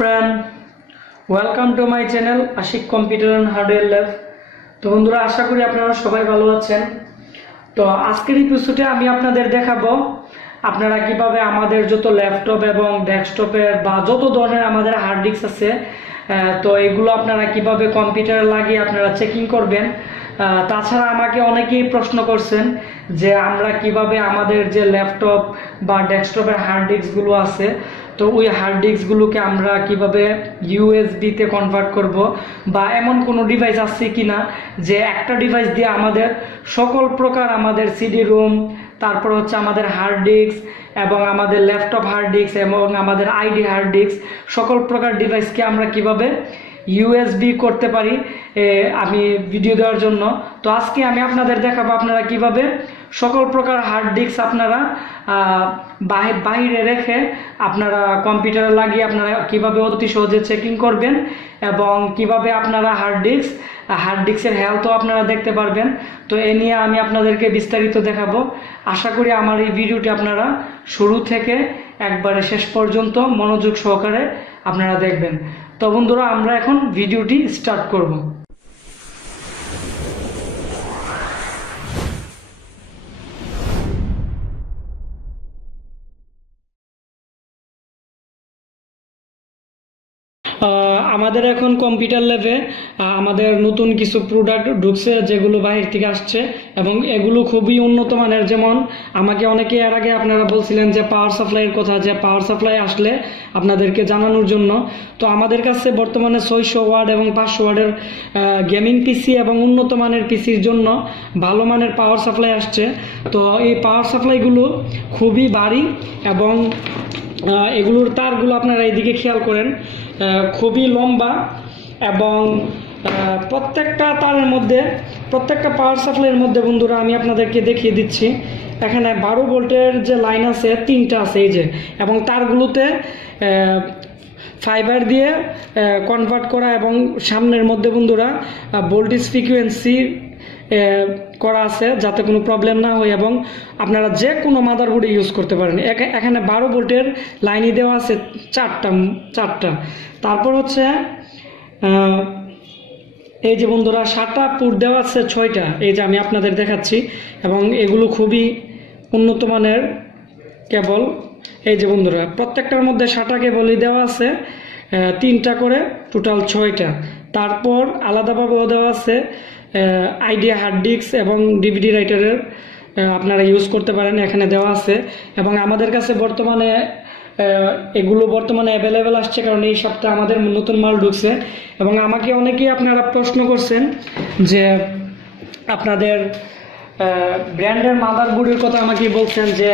friend, welcome to my channel Ashik computer and hardware lab. তো বন্ধুরা, আশা করি আপনারা সবাই ভালো আছেন। তো আজকের এপিসোডে আমি আপনাদের দেখাবো আপনারা কিভাবে আমাদের যত ল্যাপটপ এবং ডেস্কটপে বা যত ধরনের আমাদের হার্ড ডিস্ক আছে তো এগুলো আপনারা কিভাবে কম্পিউটারে লাগিয়ে আপনারা চেকিং করবেন। তাছাড়া আমাকে অনেকেই প্রশ্ন করছেন যে আমরা কিভাবে আমাদের যে ল্যাপটপ বা ডেস্কটপের হার্ড ডিস্কগুলো আছে তো ওই হার্ড ডিস্কগুলোকে আমরা কিভাবে ইউএসবিতে কনভার্ট করব, বা এমন কোনো ডিভাইস আছে কি না যে একটা ডিভাইস দিয়ে আমাদের সকল প্রকার আমাদের সিডি রুম, তারপর হচ্ছে আমাদের হার্ড ডিস্ক এবং আমাদের ল্যাপটপ হার্ড ডিস্ক এবং আমাদের আইডি হার্ড ডিস্ক সকল প্রকার ডিভাইসকে আমরা কিভাবে ইউএসবি করতে পারি আমি ভিডিও দেওয়ার জন্য। তো আজকে আমি আপনাদের দেখাবো আপনারা কিভাবে সকল প্রকার হার্ড ডিস্ক আপনারা বাইরে রেখে আপনারা কম্পিউটারে লাগিয়ে আপনারা কিভাবে অতি সহজে চেকিং করবেন এবং কিভাবে আপনারা হার্ড ডিস্কের হেলথও আপনারা দেখতে পারবেন। তো এ নিয়ে আমি আপনাদেরকে বিস্তারিত দেখাবো। আশা করি আমার এই ভিডিওটি আপনারা শুরু থেকে একবারে শেষ পর্যন্ত মনোযোগ সহকারে আপনারা দেখবেন। তো বন্ধুরা, আমরা এখন ভিডিওটি স্টার্ট করব। আমাদের এখন কম্পিউটার ল্যাবে আমাদের নতুন কিছু প্রোডাক্ট ঢুকছে যেগুলো বাহির থেকে আসছে এবং এগুলো খুবই উন্নত মানের। যেমন আমাকে অনেকে এর আগে আপনারা বলছিলেন যে পাওয়ার সাপ্লাইয়ের কথা, যে পাওয়ার সাপ্লাই আসলে আপনাদেরকে জানানোর জন্য। তো আমাদের কাছে বর্তমানে 600 ওয়াট এবং 500 ওয়াটের গেমিং পিসি এবং উন্নত মানের পিসির জন্য ভালো মানের পাওয়ার সাপ্লাই আসছে। তো এই পাওয়ার সাপ্লাইগুলো খুবই ভারী এবং এগুলোর তারগুলো আপনারা এইদিকে খেয়াল করেন, খুবই লম্বা এবং প্রত্যেকটা তারের মধ্যে, প্রত্যেকটা পাওয়ার সাপ্লাইয়ের মধ্যে বন্ধুরা আমি আপনাদেরকে দেখিয়ে দিচ্ছি, এখানে 12 ভোল্টের যে লাইন আছে 3টা আছে এই যে, এবং তারগুলোতে ফাইবার দিয়ে কনভার্ট করা এবং সামনের মধ্যে বন্ধুরা ভোল্টেজ ফ্রিকোয়েন্সি করা আছে যাতে কোনো প্রবলেম না হয় এবং আপনারা যে কোনো মাদারবোর্ডে ইউজ করতে পারেন। এখানে 12 ভোল্টের লাইনই দেওয়া আছে চারটা। তারপর হচ্ছে এই যে বন্ধুরা 7টা পুট দেওয়া আছে 6টা, এই যে আমি আপনাদের দেখাচ্ছি, এবং এগুলো খুবই উন্নত মানের কেবল। এই যে বন্ধুরা প্রত্যেকটার মধ্যে 7টা কেবলই দেওয়া আছে, 3টা করে টোটাল 6টা। তারপর আলাদাভাবেও দেওয়া আছে আইডিয়া হার্ড ডিস্ক এবং ডিভিডি রাইটারের আপনারা ইউজ করতে পারেন, এখানে দেওয়া আছে। এবং আমাদের কাছে বর্তমানে এগুলো বর্তমানে অ্যাভেলেবেল আসছে, কারণ এই সপ্তাহে আমাদের নতুন মাল ঢুকছে। এবং আমাকে অনেকেই আপনারা প্রশ্ন করছেন যে আপনাদের ব্র্যান্ডের মাদারবোর্ডের কথা আমাকে বলছেন যে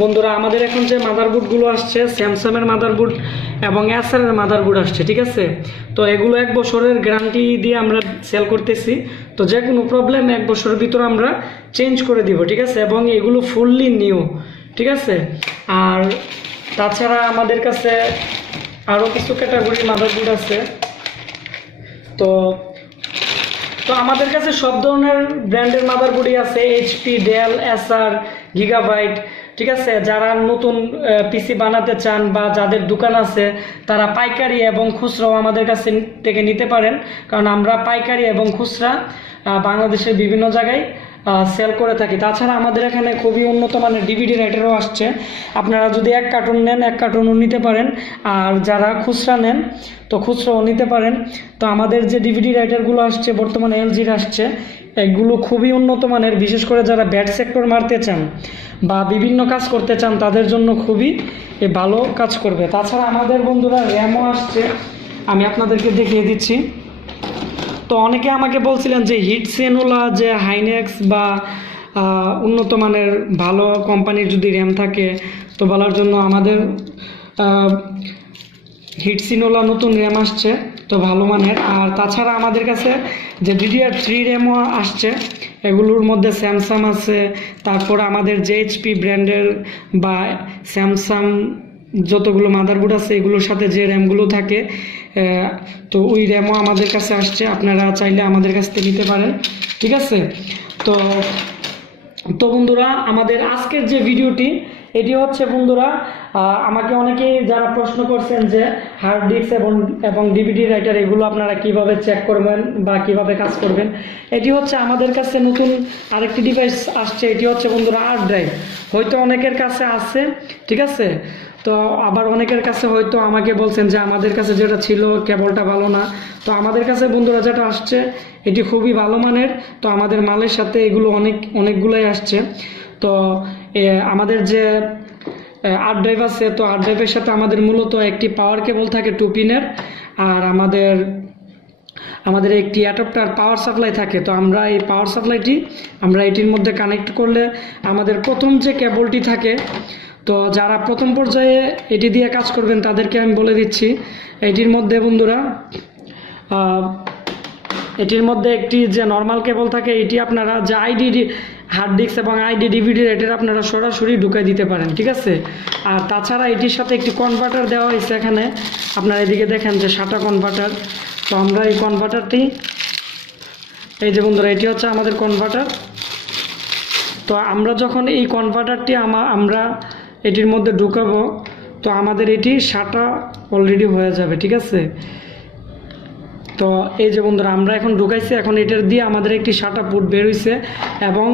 বন্ধুরা আমাদের এখন যে মাদারবোর্ডগুলো আসছে স্যামসাংয়ের মাদারবোর্ড এবং এসারের মাদারবোর্ড আসছে, ঠিক আছে। তো এগুলো 1 বছরের গ্যারান্টি দিয়ে আমরা সেল করতেছি। তো যে কোনো প্রবলেম 1 বছরের ভিতরে আমরা চেঞ্জ করে দিব, ঠিক আছে। এবং এগুলো ফুললি নিউ, ঠিক আছে। আর তাছাড়া আমাদের কাছে আরও কিছু ক্যাটাগরির মাদারবোর্ড আছে। তো আমাদের কাছে সব ধরনের ব্র্যান্ডের মাদারবোর্ডই আছে, এইচপি, ডেল, এসার, গিগাবাইট, ঠিক আছে। যারা নতুন পিসি বানাতে চান বা যাদের দোকান আছে তারা পাইকারি এবং খুচরাও আমাদের কাছে থেকে নিতে পারেন, কারণ আমরা পাইকারি এবং খুচরা বাংলাদেশের বিভিন্ন জায়গায় সেল করে থাকি। তাছাড়া আমাদের এখানে খুবই উন্নত মানের ডিভিডি রাইটারও আসছে। আপনারা যদি 1 কার্টুন নেন 1 কার্টুনও নিতে পারেন, আর যারা খুচরা নেন তো খুচরাও নিতে পারেন। তো আমাদের যে ডিভিডি রাইটারগুলো আসছে বর্তমানে এলজির আসছে, এগুলো খুবই উন্নত মানের, বিশেষ করে যারা ব্যাড সেক্টর মারতে চান বা বিভিন্ন কাজ করতে চান তাদের জন্য খুবই ভালো কাজ করবে। তাছাড়া আমাদের বন্ধুরা র্যামও আসছে, আমি আপনাদেরকে দেখিয়ে দিচ্ছি। তো অনেকে আমাকে বলছিলেন যে হিটসেনওয়ালা যে হাইনেক্স বা উন্নত মানের ভালো কোম্পানির যদি র্যাম থাকে তো বলার জন্য আমাদের হিটসেনওয়ালা নতুন র্যাম আসছে, তো ভালো মানের। আর তাছাড়া আমাদের কাছে যে DDR3 র্যামও আসছে, এগুলোর মধ্যে স্যামসাং আছে, তারপর আমাদের যে এইচপি ব্র্যান্ডের বা স্যামসাং যতগুলো মাদারবোর্ড আছে এগুলোর সাথে যে র্যামগুলো থাকে তো ওই র্যামও আমাদের কাছে আসছে, আপনারা চাইলে আমাদের কাছ থেকে নিতে পারেন, ঠিক আছে। তো বন্ধুরা আমাদের আজকের যে ভিডিওটি এটি হচ্ছে বন্ধুরা, আমাকে অনেকেই যারা প্রশ্ন করছেন যে হার্ড ডিস্ক এবং ডিভিডি রাইটার এগুলো আপনারা কিভাবে চেক করবেন বা কিভাবে কাজ করবেন। এটি হচ্ছে আমাদের কাছে নতুন আরেকটি ডিভাইস আসছে, এটি হচ্ছে বন্ধুরা হার্ড ড্রাইভ। হয়তো অনেকের কাছে আছে, ঠিক আছে, তো আবার অনেকের কাছে হয়তো আমাকে বলছেন যে আমাদের কাছে যেটা ছিল কেবলটা ভালো না। তো আমাদের কাছে বন্ধুরা যেটা আসছে এটি খুবই ভালো মানের। তো আমাদের মালের সাথে এগুলো অনেকগুলোই আসছে। তো আমাদের যে হার্ড ড্রাইভ আছে, তো হার্ড ড্রাইভের সাথে আমাদের মূলত একটি পাওয়ার কেবল থাকে 2 পিনের, আর আমাদের একটি অ্যাডাপ্টার পাওয়ার সাপ্লাই থাকে। তো আমরা এই পাওয়ার সাপ্লাইটি আমরা এটির মধ্যে কানেক্ট করলে আমাদের প্রথম যে কেবলটি থাকে, তো যারা প্রথম পর্যায়ে এটি দিয়ে কাজ করবেন তাদেরকে আমি বলে দিচ্ছি, এটির মধ্যে বন্ধুরা এটির মধ্যে একটি যে নর্মাল কেবল থাকে, এটি আপনারা যে আইডি হার্ড ডিস্ক এবং আইডি ডিভিডি এটার আপনারা সরাসরি ঢুকাই দিতে পারেন, ঠিক আছে। আর তাছাড়া এটির সাথে একটি কনভার্টার দেওয়া হয়েছে এখানে, আপনারা এদিকে দেখেন যে SATA কনভার্টার। তো আমরা এই কনভার্টারটি, এই যে বন্ধুরা এটি হচ্ছে আমাদের কনভার্টার। তো আমরা যখন এই কনভার্টারটি আমরা এটির মধ্যে ঢুকাবো, তো আমাদের এটি SATA অলরেডি হয়ে যাবে, ঠিক আছে। তো এই যে বন্ধুরা আমরা এখন ঢুকাইছি, এখন এটার দিয়ে আমাদের একটি SATA পোর্ট বের হইছে এবং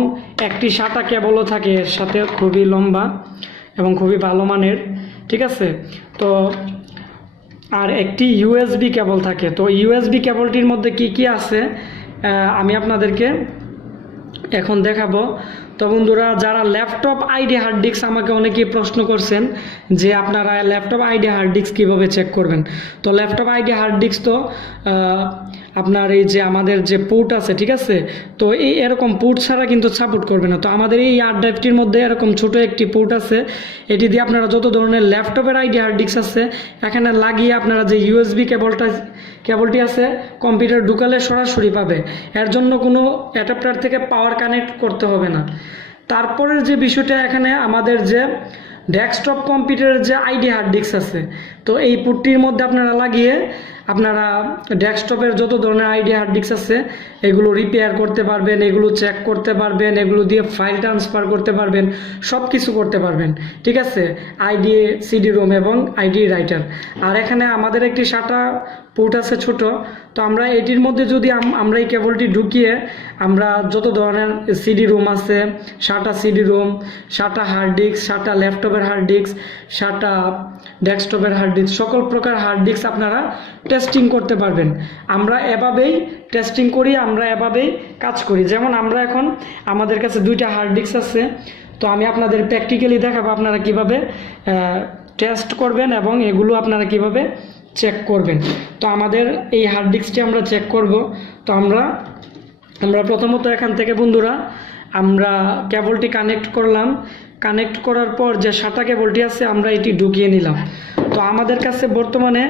একটি SATA কেবলও থাকে এর সাথে, খুবই লম্বা এবং খুবই ভালো মানের, ঠিক আছে। তো আর একটি ইউএসবি কেবল থাকে। তো ইউএসবি কেবলটির মধ্যে কি কি আছে আমি আপনাদেরকে এখন দেখাবো। তো বন্ধুরা যারা ল্যাপটপ আইডি হার্ড ডিস্ক, আমাকে অনেকেই প্রশ্ন করছেন যে আপনারা ল্যাপটপ আইডি হার্ড ডিস্ক কীভাবে চেক করবেন। তো ল্যাপটপ আইডি হার্ড ডিস্ক তো আপনার এই যে আমাদের যে পোর্ট আছে, ঠিক আছে, তো এই এরকম পোর্ট ছাড়া কিন্তু সাপোর্ট করবে না। তো আমাদের এই হার্ড ড্রাইভটির মধ্যে এরকম ছোট একটি পোর্ট আছে, এটি দিয়ে আপনারা যত ধরনের ল্যাপটপের আইডি হার্ড ডিস্ক আছে এখানে লাগিয়ে আপনারা যে ইউএসবি কেবলটি আছে কম্পিউটার ঢুকালে সরাসরি পাবে। এর জন্য কোনো অ্যাডাপ্টার থেকে পাওয়ার কানেক্ট করতে হবে না। তারপরের যে বিষয়টা, এখানে আমাদের যে ডেস্কটপ কম্পিউটারের যে আইডি হার্ড ডিস্ক আছে, তো এই পোর্টটির মধ্যে আপনারা লাগিয়ে আপনারা ডেস্কটপের যত ধরনের আইডি হার্ড ডিস্ক আছে এগুলো রিপেয়ার করতে পারবেন, এগুলো চেক করতে পারবেন, এগুলো দিয়ে ফাইল ট্রান্সফার করতে পারবেন, সব কিছু করতে পারবেন, ঠিক আছে, আইডি সিডি রোম এবং আইডি রাইটার। আর এখানে আমাদের একটি SATA পোর্ট আছে ছোট। তো আমরা এটির মধ্যে যদি আমরা এই কেবলটি ঢুকিয়ে আমরা যত ধরনের সিডি রোম আছে, SATA CD ROM, SATA hard disk, SATA ল্যাপটপের হার্ড ডিস্ক, SATA ডেস্কটপের হার্ড ডিস্ক, সকল প্রকার হার্ড ডিস্ক আপনারা টেস্টিং করতে পারবেন। আমরা এভাবেই টেস্টিং করি, আমরা এভাবেই কাজ করি। যেমন আমরা এখন আমাদের কাছে 2টা হার্ড ডিস্ক আছে, তো আমি আপনাদের প্র্যাকটিক্যালি দেখাবো আপনারা কিভাবে টেস্ট করবেন এবং এগুলো আপনারা কিভাবে চেক করবেন। তো আমাদের এই হার্ড ডিস্কটি আমরা চেক করব। তো আমরা প্রথমত এখান থেকে বন্ধুরা আমরা কেবলটি কানেক্ট করলাম, কানেক্ট করার পর যে SATA কেবলটি আছে আমরা এটি ঢুকিয়ে নিলাম। তো আমাদের কাছে বর্তমানে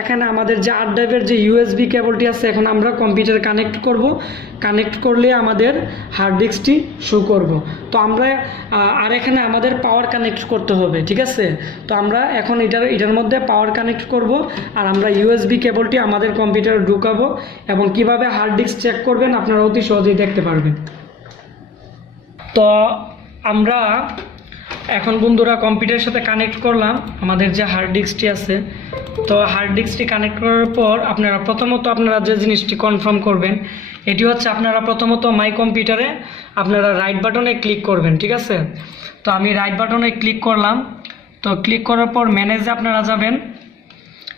এখানে আমাদের যে হার্ড ড্রাইভের যে ইউএসবি কেবলটি আছে এখন আমরা কম্পিউটারে কানেক্ট করব, কানেক্ট করলে আমাদের হার্ড ডিস্কটি শো করব। তো আমরা আর এখানে আমাদের পাওয়ার কানেক্ট করতে হবে, ঠিক আছে। তো আমরা এখন এটার মধ্যে পাওয়ার কানেক্ট করব আর আমরা ইউএসবি কেবলটি আমাদের কম্পিউটারে ঢুকাবো এবং কিভাবে হার্ড ডিস্ক চেক করবেন আপনারা অতি সহজেই দেখতে পারবেন। তো আমরা এখন বন্ধুরা কম্পিউটারের সাথে কানেক্ট করলাম আমাদের যে হার্ড ডিস্কটি আছে। তো হার্ড ডিস্কটি কানেক্ট করার পর আপনারা প্রথমত আপনারা যে জিনিসটি কনফার্ম করবেন এটি হচ্ছে আপনারা প্রথমত মাই কম্পিউটারে আপনারা রাইট বাটনে ক্লিক করবেন, ঠিক আছে। তো আমি রাইট বাটনে ক্লিক করলাম। তো ক্লিক করার পর ম্যানেজে আপনারা যাবেন।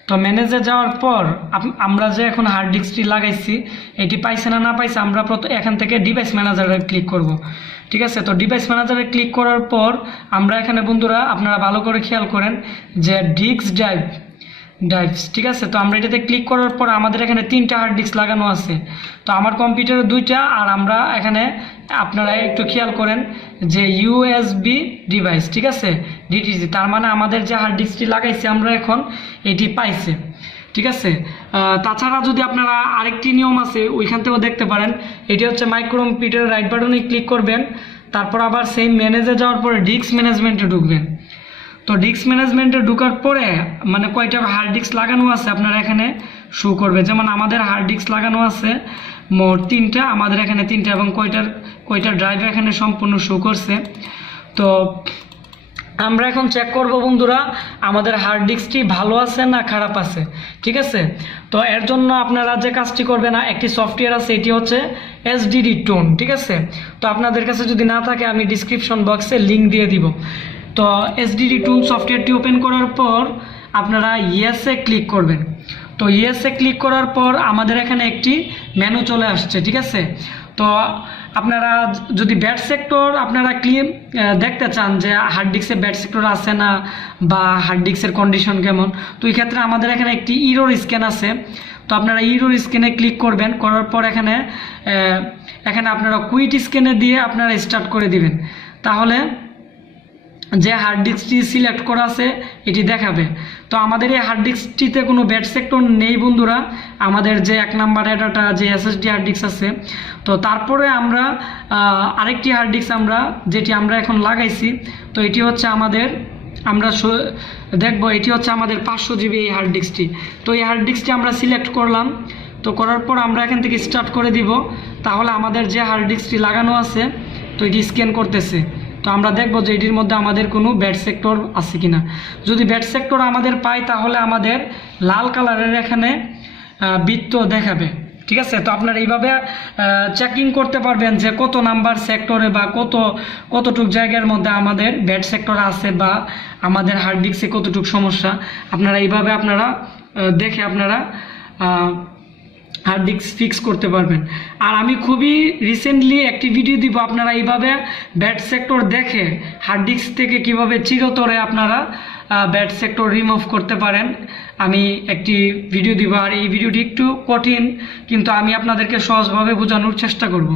তো ম্যানেজে যাওয়ার পর আমরা যে এখন হার্ড ডিস্কটি লাগাইছি এটি পাইছে না পাইছে আমরা এখান থেকে ডিভাইস ম্যানেজারে ক্লিক করব, ঠিক আছে। তো ডিভাইস ম্যানেজারে ক্লিক করার পর আমরা এখানে বন্ধুরা আপনারা ভালো করে খেয়াল করেন যে ডিস্ক ড্রাইভস, ঠিক আছে। তো আমরা এটাতে ক্লিক করার পর আমাদের এখানে 3টা হার্ড ডিস্ক লাগানো আছে। তো আমার কম্পিউটারে 2টা আর আমরা এখানে আপনারা একটু খেয়াল করেন যে ইউএসবি ডিভাইস, ঠিক আছে, ডিটিসি, তার মানে আমাদের যে হার্ড ডিস্কটি লাগাইছি আমরা এখন এটি পাইছে, ঠিক আছে। তাছাড়া যদি আপনারা আরেকটি নিয়ম আছে ওইখান থেকেও দেখতে পারেন, এটি হচ্ছে মাইক্রো কম্পিউটারের রাইট বাটনে ক্লিক করবেন, তারপর আবার সেম ম্যানেজে যাওয়ার পরে ডিস্ক ম্যানেজমেন্টে ঢুকবেন। তো ডিস্ক ম্যানেজমেন্টে ঢোকার পরে মানে কয়টা হার্ড ডিস্ক লাগানো আছে আপনারা এখানে শো করবে। যেমন আমাদের হার্ড ডিস্ক লাগানো আছে মোট 3টা, আমাদের এখানে 3টা এবং কয়টা ড্রাইভ এখানে সম্পূর্ণ শো করছে। তো আমরা এখন চেক করব বন্ধুরা আমাদের হার্ড ডিস্কটি ভালো আছে না খারাপ আছে, ঠিক আছে। তো এর জন্য আপনারা যে কাজটি করবেন, একটি সফটওয়্যার আছে, এটি হচ্ছে HDD টোন, ঠিক আছে। তো আপনাদের কাছে যদি না থাকে আমি ডিসক্রিপশন বক্সে লিঙ্ক দিয়ে দিব। তো HDD টোন সফটওয়্যারটি ওপেন করার পর আপনারা ইয়েসে ক্লিক করবেন। তো ইয়েসে ক্লিক করার পর আমাদের এখানে একটি মেনু চলে আসছে, ঠিক আছে। তো আপনারা যদি ব্যাড সেক্টর আপনারা ক্লিন দেখতে চান যে হার্ড ডিস্কে ব্যাড সেক্টর আছে না বা হার্ড ডিস্কের কন্ডিশন কেমন, তো এই ক্ষেত্রে আমাদের এখানে একটি ইরর স্ক্যান আছে। তো আপনারা ইরর স্ক্যানে ক্লিক করবেন, করার পর এখানে আপনারা কুইট স্ক্যানে দিয়ে আপনারা স্টার্ট করে দিবেন। তাহলে যে হার্ড ডিস্কটি সিলেক্ট করা আছে এটি দেখাবে। তো আমাদের এই হার্ড ডিস্কটিতে কোনো ব্যাড সেক্টর নেই বন্ধুরা, আমাদের যে 1 নাম্বার ডাটা যে SSD হার্ড ডিস্ক আছে। তো তারপরে আমরা আরেকটি হার্ড ডিস্ক যেটি আমরা এখন লাগাইছি, তো এটি হচ্ছে আমাদের আমরা দেখব এটি হচ্ছে আমাদের 500 GB এই হার্ড ডিস্কটি। তো এই হার্ড ডিস্কটি আমরা সিলেক্ট করলাম। তো করার পর আমরা এখান থেকে স্টার্ট করে দিব। তাহলে আমাদের যে হার্ড ডিস্কটি লাগানো আছে তো এটি স্ক্যান করতেছে। তো আমরা দেখব যে এটির মধ্যে আমাদের কোনো ব্যাড সেক্টর আছে কিনা। যদি ব্যাড সেক্টর আমাদের পাই তাহলে আমাদের লাল কালারের এখানে বৃত্ত দেখাবে, ঠিক আছে। তো আপনারা এইভাবে চেকিং করতে পারবেন যে কত নাম্বার সেক্টরে বা কতটুক জায়গার মধ্যে আমাদের ব্যাড সেক্টর আছে বা আমাদের হার্ড ডিস্কে কতটুক সমস্যা। আপনারা এইভাবে দেখে আপনারা হার্ড ডিস্ক ফিক্স করতে পারবেন। আর আমি খুবই রিসেন্টলি একটি ভিডিও দিব, আপনারা এইভাবে ব্যাড সেক্টর দেখে হার্ড ডিস্ক থেকে কিভাবে চিরতরে আপনারা ব্যাড সেক্টর রিমুভ করতে পারেন, আমি একটি ভিডিও দিব। আর এই ভিডিওটি একটু কঠিন, কিন্তু আমি আপনাদেরকে সহজভাবে বোঝানোর চেষ্টা করব।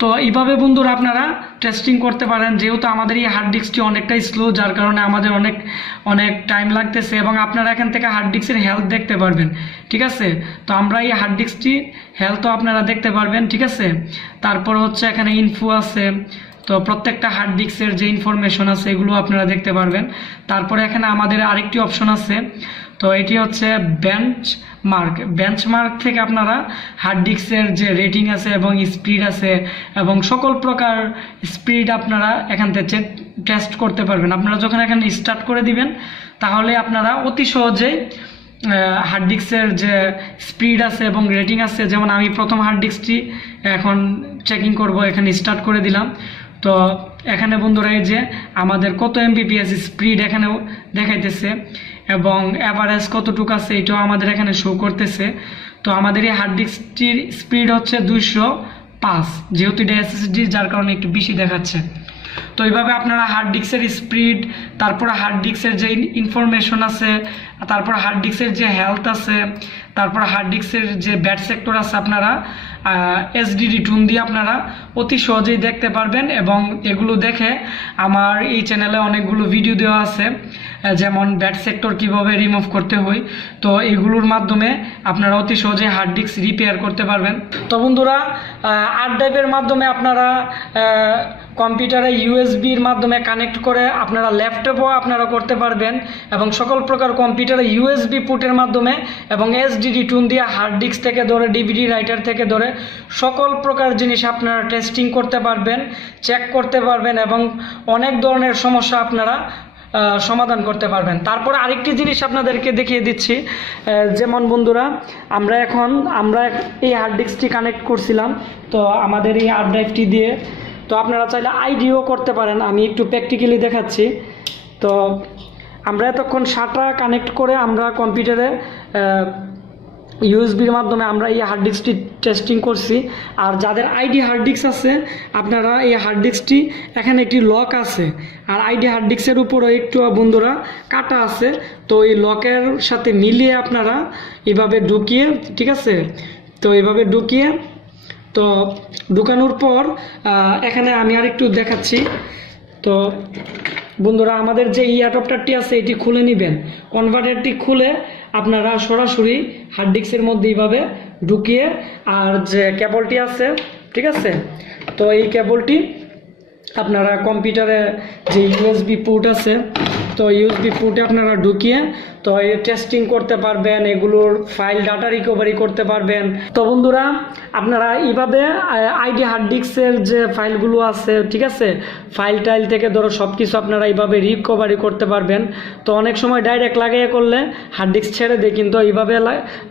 তো এইভাবে বন্ধুরা আপনারা টেস্টিং করতে পারেন। যেহেতু আমাদের এই হার্ড ডিস্কটি অনেকটাই স্লো, যার কারণে আমাদের অনেক টাইম লাগতেছে, এবং আপনারা এখান থেকে হার্ড ডিস্কের হেলথ দেখতে পারবেন, ঠিক আছে। তো আমরা এই হার্ড ডিস্কটি হেলথও আপনারা দেখতে পারবেন, ঠিক আছে। তারপর হচ্ছে এখানে ইনফো আছে, তো প্রত্যেকটা হার্ড ডিস্কের যে ইনফরমেশন আছে এগুলো আপনারা দেখতে পারবেন। তারপরে এখানে আমাদের আরেকটি অপশন আছে, তো এটি হচ্ছে বেঞ্চমার্ক থেকে আপনারা হার্ড ডিস্কের যে রেটিং আছে এবং স্পিড আছে এবং সকল প্রকার স্পিড আপনারা এখান থেকে টেস্ট করতে পারবেন। আপনারা যখন এখানে স্টার্ট করে দিবেন তাহলে আপনারা অতি সহজেই হার্ড ডিস্কের যে স্পিড আছে এবং রেটিং আছে, যেমন আমি প্রথম হার্ড ডিস্কটি এখন চেকিং করব, এখানে স্টার্ট করে দিলাম। তো এখানে বন্ধুরা এই যে আমাদের কত MBPS স্পিড এখানেও দেখাইতেছে এবং অ্যাভারেজ কতটুকু আছে এটাও আমাদের এখানে শো করতেছে। তো আমাদের এই হার্ড ডিস্কটির স্পিড হচ্ছে 205, যেহেতু এটা SSD যার কারণে একটু বেশি দেখাচ্ছে। তো এইভাবে আপনারা হার্ড ডিস্কের স্পিড, তারপর হার্ড ডিস্কের যে ইনফরমেশন আছে, তারপর হার্ড ডিস্কের যে হেলথ আছে, তারপর হার্ড ডিস্কের যে ব্যাড সেক্টর আছে, আপনারা HDD টোন দিয়ে আপনারা অতি সহজেই দেখতে পারবেন। এবং এগুলো দেখে আমার এই চ্যানেলে অনেকগুলো ভিডিও দেওয়া আছে, যেমন ব্যাড সেক্টর কিভাবে রিমুভ করতে হয়। তো এগুলোর মাধ্যমে আপনারা অতি সহজে হার্ড ডিস্ক রিপেয়ার করতে পারবেন। তো বন্ধুরা, হার্ড ড্রাইভের মাধ্যমে আপনারা কম্পিউটারে USB-র মাধ্যমে কানেক্ট করে আপনারা ল্যাপটপও আপনারা করতে পারবেন, এবং সকল প্রকার কম্পিউটারে USB পুটের মাধ্যমে এবং HDD টোন দিয়ে হার্ড ডিস্ক থেকে ধরে DVD রাইটার থেকে ধরে সকল প্রকার জিনিস আপনারা টেস্টিং করতে পারবেন, চেক করতে পারবেন এবং অনেক ধরনের সমস্যা আপনারা সমাধান করতে পারবেন। তারপর আরেকটি জিনিস আপনাদেরকে দেখিয়ে দিচ্ছি, যেমন বন্ধুরা আমরা এই হার্ড ডিস্কটি কানেক্ট করছিলাম, তো আমাদের এই হার্ড ড্রাইভটি দিয়ে তো আপনারা চাইলে IDEও করতে পারেন। আমি একটু প্র্যাকটিক্যালি দেখাচ্ছি। তো আমরা এতক্ষণ SATA কানেক্ট করে আমরা কম্পিউটারে USB-র মাধ্যমে আমরা এই হার্ড ডিস্কটি টেস্টিং করছি। আর যাদের IDE হার্ড ডিস্ক আছে, আপনারা এই হার্ড ডিস্কটি এখানে একটি লক আছে, আর IDE হার্ড ডিস্কের উপরে একটু বন্ধুরা কাটা আছে, তো এই লকের সাথে মিলিয়ে আপনারা এভাবে ঢুকিয়ে, ঠিক আছে, তো এইভাবে ঢুকিয়ে, তো ঢুকানোর পর এখানে আমি আরেকটু দেখাচ্ছি। তো বন্ধুরা আমাদের যে অ্যাডাপ্টারটি আছে এটি খুলে নেবেন, কনভার্টারটি খুলে আপনারা সরাসরি হার্ড ডিস্কের মধ্যে এইভাবে ঢুকিয়ে, আর যে কেবলটি আছে, ঠিক আছে, তো এই কেবলটি আপনারা কম্পিউটারে যে USB পোর্ট আছে, তো USB পোর্টে আপনারা ঢুকিয়ে তো এই টেস্টিং করতে পারবেন, এগুলোর ফাইল ডাটা রিকভারি করতে পারবেন। তো বন্ধুরা আপনারা এইভাবে আইডি হার্ড ডিস্কের যে ফাইলগুলো আছে, ঠিক আছে, ফাইল টাইল থেকে ধরো সব কিছু আপনারা এইভাবে রিকভারি করতে পারবেন। তো অনেক সময় ডাইরেক্ট লাগিয়ে করলে হার্ড ডিস্ক ছেড়ে দেয়, কিন্তু এইভাবে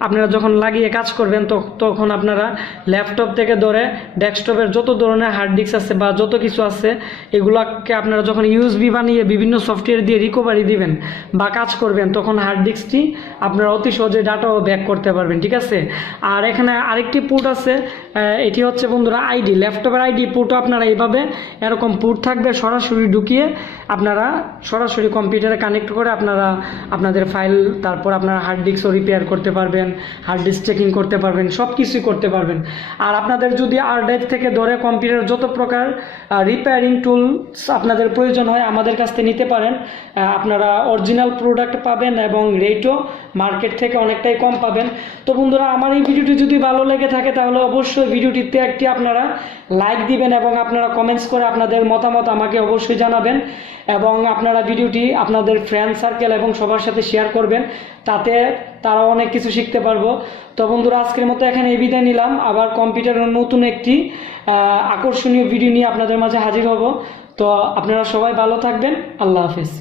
আপনারা যখন লাগিয়ে কাজ করবেন তখন আপনারা ল্যাপটপ থেকে ধরে ডেস্কটপের যত ধরনের হার্ড ডিস্ক আছে বা যত কিছু আছে এগুলোকে আপনারা যখন ইউএসবি বানিয়ে বিভিন্ন সফটওয়্যার দিয়ে রিকভারি দিবেন বা কাজ করবেন, তখন হার্ড ডিস্কটি আপনারা অতি সহজে ডাটাও ব্যাক করতে পারবেন, ঠিক আছে। আর এখানে আরেকটি পোর্ট আছে, এটি হচ্ছে বন্ধুরা আইডি, ল্যাপটপের আইডি পোর্টও আপনারা এইভাবে এরকম পোর্ট থাকবে, সরাসরি ঢুকিয়ে আপনারা সরাসরি কম্পিউটারে কানেক্ট করে আপনারা আপনাদের ফাইল, তারপর আপনারা হার্ড ডিস্কও রিপেয়ার করতে পারবেন, হার্ড ডিস্ক চেকিং করতে পারবেন, সব কিছুই করতে পারবেন। আর আপনাদের যদি হার্ড থেকে ধরে কম্পিউটার যত প্রকার রিপেয়ারিং টুলস আপনাদের প্রয়োজন হয় আমাদের কাছ থেকে নিতে পারেন। আপনারা অরিজিনাল প্রোডাক্ট পাবেন এবং রেটও মার্কেট থেকে অনেকটাই কম পাবেন। তো বন্ধুরা আমার এই ভিডিওটি যদি ভালো লেগে থাকে তাহলে অবশ্যই ভিডিওটিতে একটি আপনারা লাইক দিবেন এবং আপনারা কমেন্টস করে আপনাদের মতামত আমাকে অবশ্যই জানাবেন, এবং আপনারা ভিডিওটি আপনাদের ফ্রেন্ড সার্কেল এবং সবার সাথে শেয়ার করবেন, তাতে তারাও অনেক কিছু শিখতে পারবো। তো বন্ধুরা আজকের মতো এখানে এই বিদায় নিলাম, আবার কম্পিউটারের নতুন একটি আকর্ষণীয় ভিডিও নিয়ে আপনাদের মাঝে হাজির হব। তো আপনারা সবাই ভালো থাকবেন, আল্লাহ হাফেজ।